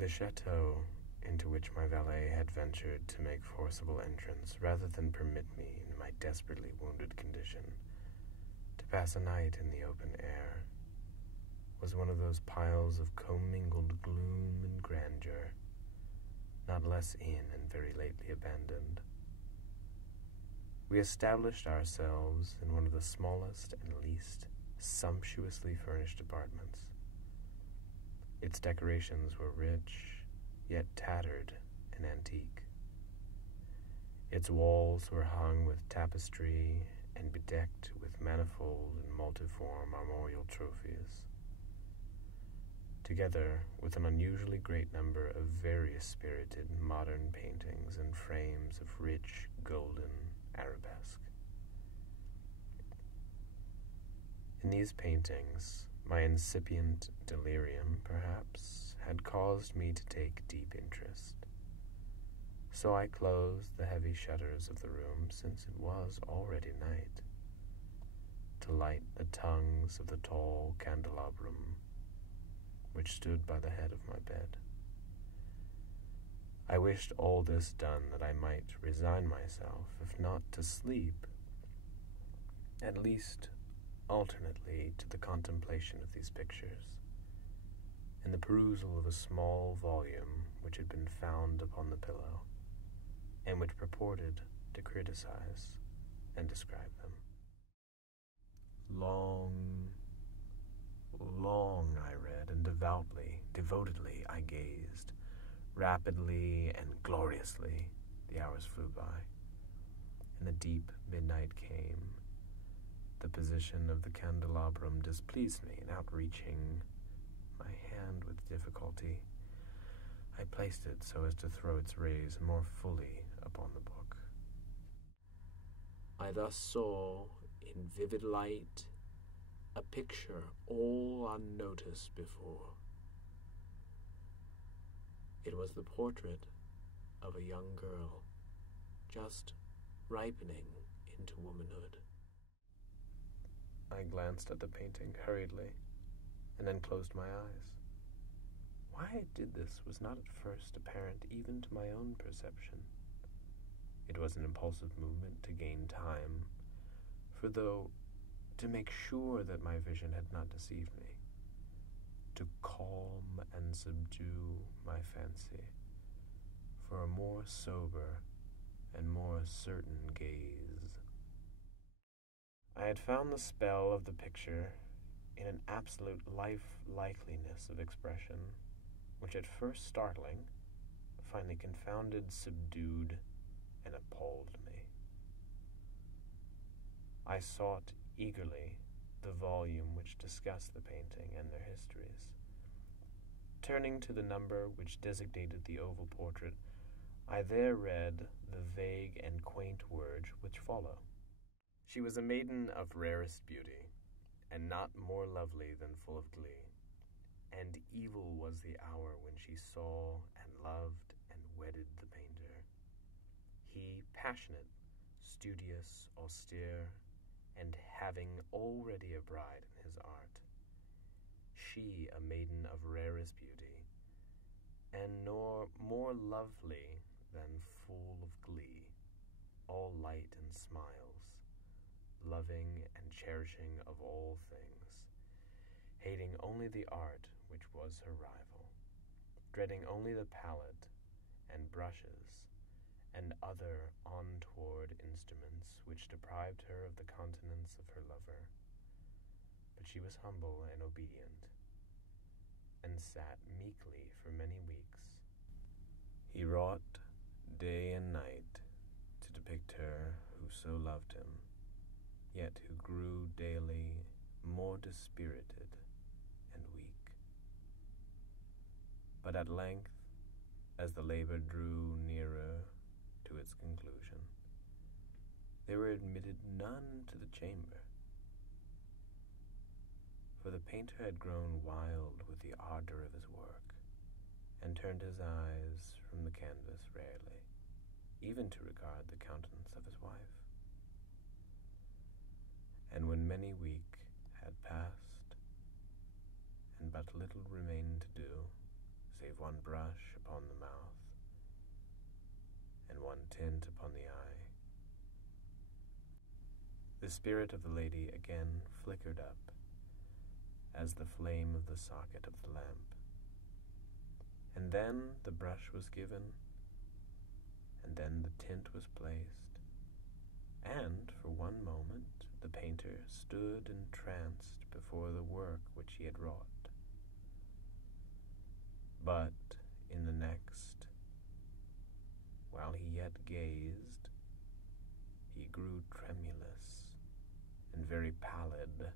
The chateau into which my valet had ventured to make forcible entrance rather than permit me, in my desperately wounded condition, to pass a night in the open air, was one of those piles of commingled gloom and grandeur, not less in and very lately abandoned. We established ourselves in one of the smallest and least sumptuously furnished apartments. Its decorations were rich, yet tattered and antique. Its walls were hung with tapestry and bedecked with manifold and multiform armorial trophies, together with an unusually great number of various spirited modern paintings in frames of rich golden arabesque. In these paintings, my incipient delirium, perhaps, had caused me to take deep interest. So I closed the heavy shutters of the room, since it was already night, to light the tongues of the tall candelabrum which stood by the head of my bed. I wished all this done that I might resign myself, if not to sleep, at least alternately to the contemplation of these pictures, and the perusal of a small volume which had been found upon the pillow, and which purported to criticize and describe them. Long I read, and devotedly I gazed. Rapidly and gloriously the hours flew by, and the deep midnight came. The position of the candelabrum displeased me, and outreaching my hand with difficulty, I placed it so as to throw its rays more fully upon the book. I thus saw, in vivid light, a picture all unnoticed before. It was the portrait of a young girl, just ripening into womanhood. I glanced at the painting hurriedly, and then closed my eyes. Why I did this was not at first apparent even to my own perception. It was an impulsive movement to gain time, for though to make sure that my vision had not deceived me, to calm and subdue my fancy for a more sober and more certain gaze. I had found the spell of the picture in an absolute lifelikeliness of expression, which at first startling, finally confounded, subdued, and appalled me. I sought eagerly the volume which discussed the painting and their histories. Turning to the number which designated the oval portrait, I there read the vague and quaint words which follow. She was a maiden of rarest beauty, and not more lovely than full of glee. And evil was the hour when she saw and loved and wedded the painter. He passionate, studious, austere, and having already a bride in his art. She a maiden of rarest beauty, and nor more lovely than full of glee, all light and smiles, loving and cherishing of all things, hating only the art which was her rival, dreading only the palette and brushes and other untoward instruments which deprived her of the countenance of her lover. But she was humble and obedient, and sat meekly for many weeks. He wrought day and night to depict her who so loved him, yet who grew daily more dispirited and weak. But at length, as the labor drew nearer to its conclusion, there were admitted none to the chamber, for the painter had grown wild with the ardor of his work, and turned his eyes from the canvas rarely, even to regard the countenance of his wife. And when many weeks had passed, and but little remained to do, save one brush upon the mouth, and one tint upon the eye. The spirit of the lady again flickered up, as the flame of the socket of the lamp. And then the brush was given, and then the tint was placed, and for one moment the painter stood entranced before the work which he had wrought. But in the next, while he yet gazed, he grew tremulous and very pallid,